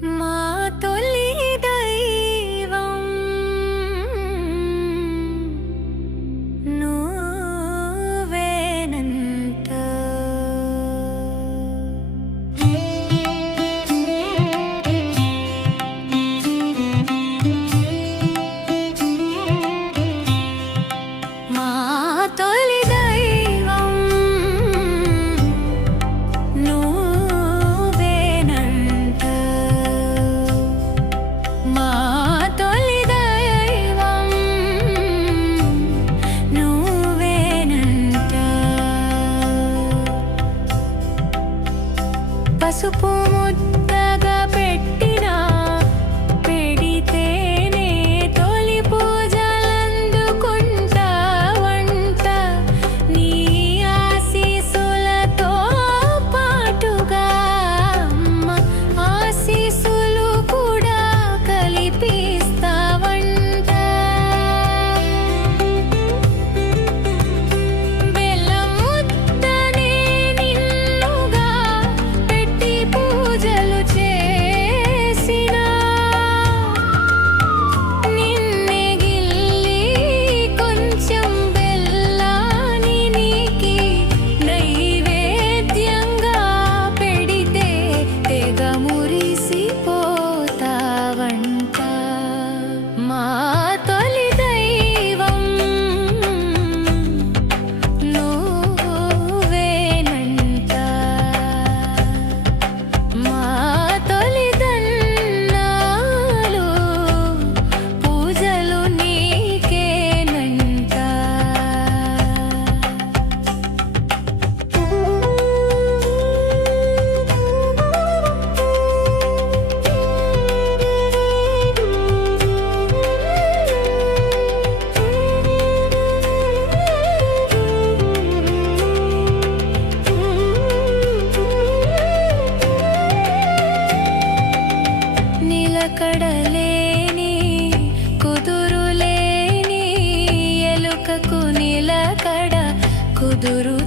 Hmm. pasupo mo do do